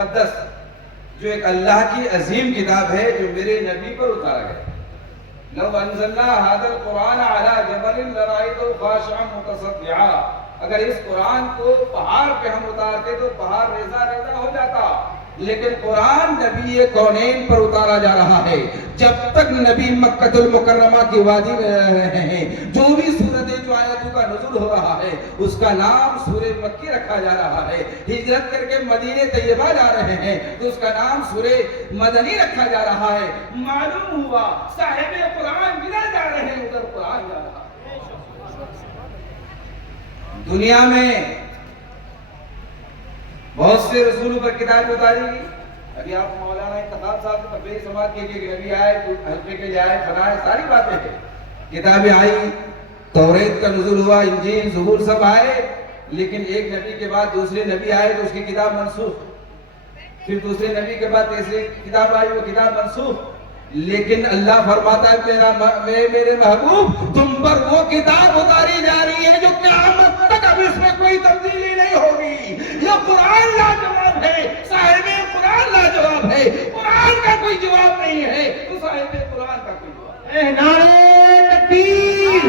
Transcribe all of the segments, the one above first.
مقدس جو ایک اللہ کی عظیم کتاب ہے جو میرے نبی پر اتارا گیا. لو انزلنا هذا القرآن على جبل لرأيته خاشعا متصدعا. اگر اس قرآن کو پہاڑ پہ ہم اتارتے تو پہاڑ ریزہ ریزہ ہو جاتا، لیکن قرآن نبی کونین پر اتارا جا رہا ہے. جب تک نبی مکہ المکرمہ کی وادی میں رہ رہے ہیں، جو بھی سورتیں جو آیاتوں کا نزول ہو رہا ہے اس کا نام سورہ مکی رکھا جا رہا ہے. ہجرت کر کے مدینہ طیبہ جا رہے ہیں تو اس کا نام سورہ مدنی رکھا جا رہا ہے. معلوم ہوا صاحب قرآن جدھر جا رہے ہیں ادھر قرآن جا رہا ہے. دنیا میں بہت سے رسولوں پر کتاب اتاری گئی. ابھی آپ مولانا انتخاب صاحب سے تبلیغ سماعت کی کہ نبی آئے تو حلقے کے جائے فنائے ساری باتیں ہیں. کتابیں آئی، توریت کا نزول ہوا، انجیل زبور سب آئے، لیکن ایک نبی کے بعد دوسرے نبی آئے تو اس کی کتاب منسوخ، پھر دوسرے نبی کے بعد تیسری کتاب آئی وہ کتاب منسوخ. لیکن اللہ فرماتا ہے میرے محبوب تم پر وہ کتاب اتاری جا رہی ہے جو قیامت تک اب اس میں کوئی تبدیلی نہیں ہوگی. یہ قرآن لاجواب ہے، صاحب قرآن لاجواب ہے. قرآن کا کوئی جواب نہیں ہے تو صاحب قرآن کا کوئی جواب ہے. نعرہ تکبیر،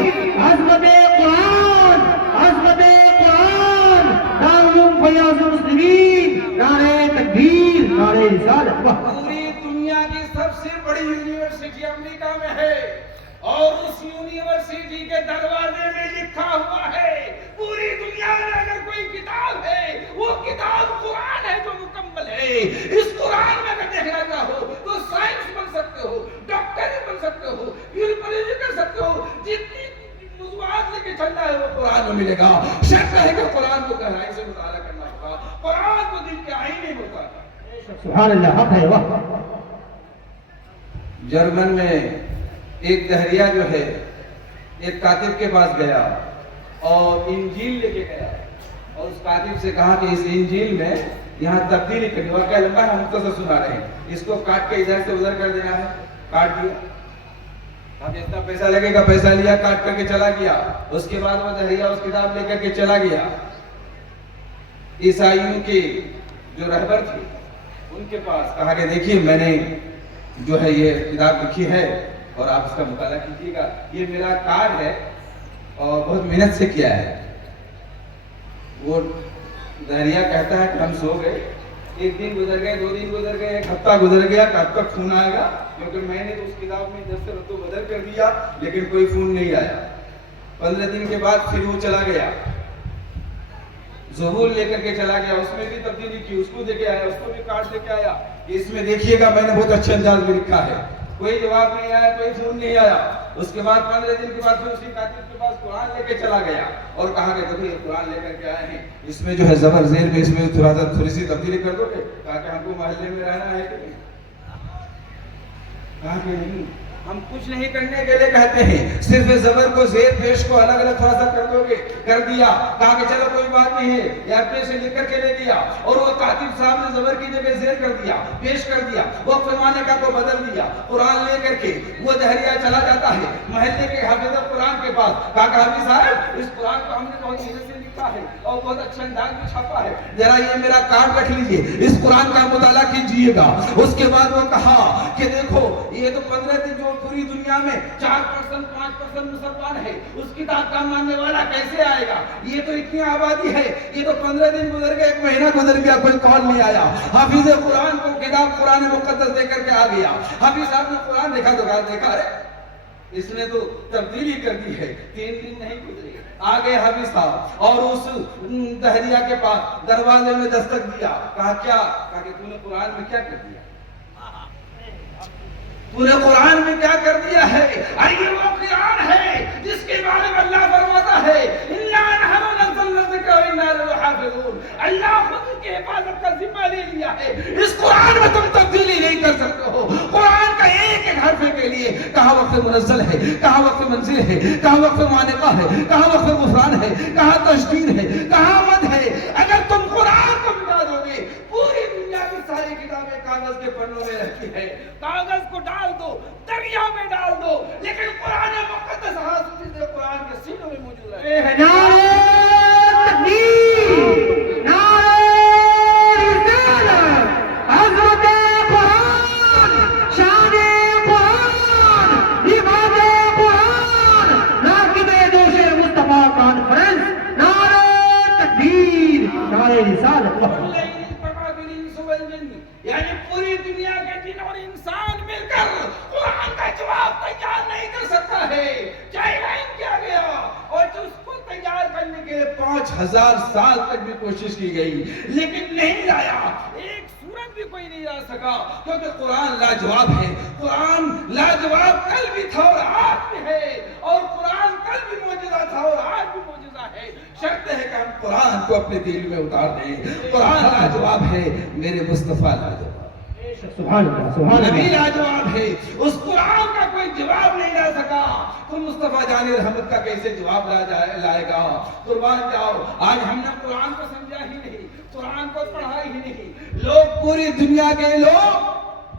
عظمت قرآن، عظمت قرآن، دارالعلوم فیاض المسلمین، نعرہ تکبیر، نعرہ رسالت. پوری دنیا کی سب سے بڑی یونیورسٹی امریکہ میں ہے اور اس یونیورسٹی کے دروازے میں لکھا ہوا ہے پوری دنیا میں اگر کوئی کتاب ہے وہ کتاب قرآن ہے جو مکمل ہے. اس قرآن میں اگر دیکھنا چاہو تو سائنس بن سکتے ہو، ڈاکٹر بن سکتے ہو، یونیورسٹی کر سکتے ہو، جتنی موضوعات لے کے چلنا ہے وہ قرآن میں ملے گا. شرط ہے کہ قرآن کو گہرائی سے مطالعہ کرنا ہوگا، قرآن کو دل کے آئینے میں اتارنا. سبحان اللہ، حق ہے. واہ. جرمن میں ایک دہریہ جو ہے ایک کاتب کے پاس گیا اور انجیل لے کے گیا اور اس کاتب سے کہا کہ اس انجیل میں یہاں تبدیلی کرنی. واقعہ لمبا ہے، ہم تو سنا رہے ہیں، اس کو کاٹ کے ادھر سے ادھر کر دینا ہے. کاٹ دیا، اب جتنا پیسہ لگے گا پیسہ لیا، کاٹ کر کے چلا گیا. اس کے بعد وہ دہریہ اس کتاب لے کر کے چلا گیا. عیسائیوں کی جو رہبر تھی ان کے پاس کہا کہ دیکھیے میں نے جو ہے یہ کتاب لکھی ہے اور آپ اس کا مطالعہ کیجیے گا، یہ میرا کارڈ ہے اور بہت محنت سے کیا ہے. وہ دہریہ کہتا ہے کہ ہم سو گئے، ایک دن گزر گئے، 2 دن گزر گئے، ایک ہفتہ گزر گیا، کب تک فون آئے گا؟ کیونکہ میں نے تو اس کتاب میں دست رد و بدل کر دیا لیکن کوئی فون نہیں آیا. 15 دن کے بعد پھر وہ چلا گیا، زبور لے کر کے چلا گیا، اس میں بھی تبدیلی کی، اس کو دے کے آیا، اس کو بھی کارڈ دے کے آیا کہ اس میں دیکھیے گا میں نے بہت اچھے انداز میں لکھا ہے. کوئی جواب نہیں آیا، کوئی فون نہیں آیا. اس کے بعد 15 دن کے بعد پھر اسی کاتب کے پاس قرآن لے کے چلا گیا اور کہا کہ دیکھو یہ قرآن لے کر کے آئے ہیں، اس میں جو ہے زبر زیر میں اس میں تھوڑی سی تبدیلی کر دو گے. کہا کہ ہم کو محلے میں رہنا ہے کہ نہیں؟ کہا کہ نہیں، ہم کچھ نہیں کرنے کے لیے کہتے ہیں، صرف زبر کو زیر پیش کو الگ الگ تھوڑا سا کر دو گے. کر دیا. کہا کہ چلو کوئی بات نہیں ہے، یہ اپنے سے لکھ کر کے لے دیا اور وہ کاتب صاحب نے زبر کی جگہ زیر کر دیا، پیش کر دیا، وقت زمانے کا کو بدل دیا. قرآن لے کر کے وہ دہریہ چلا جاتا ہے محلے کے حافظ قرآن کے پاس. کہا کہ حافظ صاحب اس قرآن کو ہم نے بہت محنت سے لکھا ہے اور بہت اچھے انداز میں چھاپا ہے، ذرا یہ میرا کارڈ رکھ لیجئے، اس قرآن کا مطالعہ کیجئے گا. اس کے بعد وہ کہا کہ دیکھو یہ تو 15 دن جو پوری دنیا میں 4% 5% مسلمان ہے، اس کتاب کا ماننے والا کیسے آئے گا؟ یہ تو اتنی آبادی ہے، یہ تو 15 دن گزر گئے، 1 مہینہ گزر گیا، کوئی کال نہیں آیا. حافظ قرآن کو کتاب قرآن مقدس دے کر کے آ گیا. حافظ صاحب نے قرآن دیکھا تو کہا دیکھا ہے اس نے تو تبدیلی کر دی ہے. 3 دن نہیں گزرے، آ گئے حافظ صاحب اور اس دہریہ کے پاس دروازے میں دستک دیا. کہا کیا؟ کہا کہ تو نے قرآن میں کیا کر دیا؟ تو نے قرآن میں کیا کر دیا ہے؟ یہ وہ قرآن ہے جس کے بارے میں اللہ فرماتا ہے اِنَّا نَحْنُ نَزَّلْنَا الذِّكْرَ وَإِنَّا لَهُ حَافِظُونَ. اللہ خود کی حفاظت کا ذمہ لے لیا ہے. اس قرآن میں تم تبدیلی نہیں کر سکتے ہو. قرآن کا ایک ایک حرف کے لیے کہاں وقت منزل ہے، کہاں وقت منزل ہے، کہاں وقت مانقہ ہے، کہاں وقت غفران ہے، کہاں تشدید ہے، کہاں مد ہے. اگر تم قرآن کو مٹا دو گے پوری دنیا کی ساری کتابیں کاغذ کے پنوں میں رہتی ہے، کاغذ کو ڈال دو، دریا میں ڈال دو، لیکن قرآن مقدس حافظ قرآن کے سینوں میں موجود ہے. نعرہ تکبیر، نعرہ رسالت، والجن، یعنی پوری دنیا کے جن اور انسان مل کر قرآن کا جواب تیار نہیں کر سکتا ہے. چیلنج کیا گیا اور اس کو تیار کرنے کے 5000 سال تک بھی کوشش کی گئی لیکن نہیں لایا. ایک سورت بھی کوئی نہیں لا سکا کیونکہ قرآن لاجواب ہے. قرآن لاجواب کل بھی تھا اور آج بھی ہے، اور قرآن کل بھی معجزہ تھا اور آج بھی معجزہ ہے. شرط ہے کہ ہم قرآن کو اپنے دل میں اتار دیں. قرآن لاجواب ہے، میرے مصطفیٰ لاجواب، سبحان اللہ سبحان نبی اللہ. لاجواب ہے. اس قرآن کا کوئی جواب نہیں لا سکا تو مصطفیٰ جان رحمت کا کیسے جواب لائے گا؟ قربان جاؤ. آج ہم نے قرآن کو سمجھا ہی نہیں، قرآن کو پڑھا ہی نہیں. لوگ، پوری دنیا کے لوگ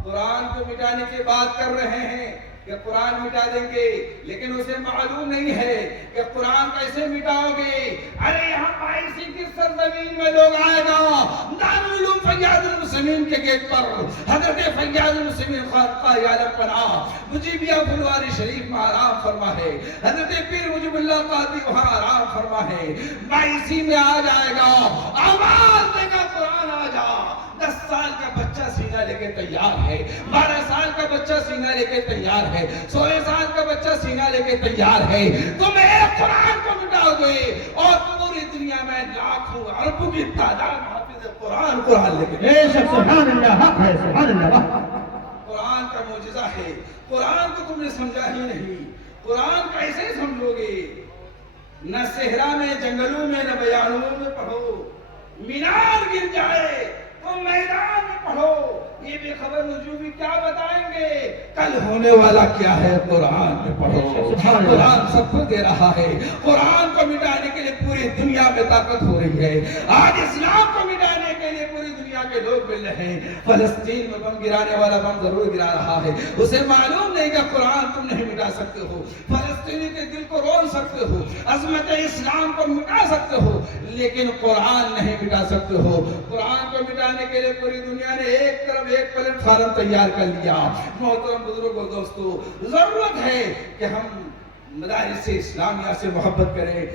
قرآن کو مٹانے کی بات کر رہے ہیں کہ قرآن مٹا دیں گے، لیکن اسے معلوم نہیں ہے کہ قرآن کیسے مٹاؤ گے. ارے یہاں پائسی کی سرزمین میں لوگ آئے گا، دارالعلوم فیاض المسلمین کے گیٹ پر حضرت فیاض المسلمین خانقاہ عالم پناہ مجیبیہ پھلواری شریف میں آرام فرما ہے. حضرت پیر مجیب اللہ قادری وہاں آرام فرما ہے. پائسی میں آ جائے گا، آواز دے گا قرآن آ جا. 10 سال کا بچہ سینہ لے کے تیار ہے، 12 سال کا بچہ سینہ لے کے تیار ہے، 16 سال کا بچہ سینہ لے کے تیار ہے. تم ایک قرآن کو مٹاؤ گے اور پوری دنیا میں لاکھوں اربوں کی تعداد حافظ قرآن لے کے. بے شک سبحان اللہ حق ہے. سبحان اللہ. قرآن کا معجزہ ہے. قرآن کو تم نے سمجھا ہی نہیں. قرآن کیسے سمجھو گے؟ نہ صحرا میں، جنگلوں میں، نہ بیانوں میں پڑھو. مینار گر جائے تو میدان میں پڑھو. یہ بے خبر نجومی کیا بتائیں گے؟ کل ہونے والا کیا ہے قرآن میں پڑھو. قرآن سب کو دے رہا ہے. قرآن کو مٹانے کے لیے پوری دنیا میں طاقت ہو رہی ہے. آج اسلام کو مٹانے کے لیے پوری دنیا کے لوگ مل رہے ہیں. فلسطین میں بم گرانے والا بم ضرور گرا رہا ہے، اسے معلوم نہیں کہ قرآن تم نہیں مٹا سکتے ہو. فلسطینی کے دل کو رول سکتے ہو، عظمت اسلام کو مٹا سکتے ہو، لیکن قرآن نہیں مٹا سکتے ہو. قرآن کو مٹانے کے لیے پوری دنیا نے ایک طرف ایک پلیٹ فارم تیار کر لیا. محترم بزرگوں، دوستو، ضرورت ہے کہ ہم مدارس اسلامیہ سے محبت کریں.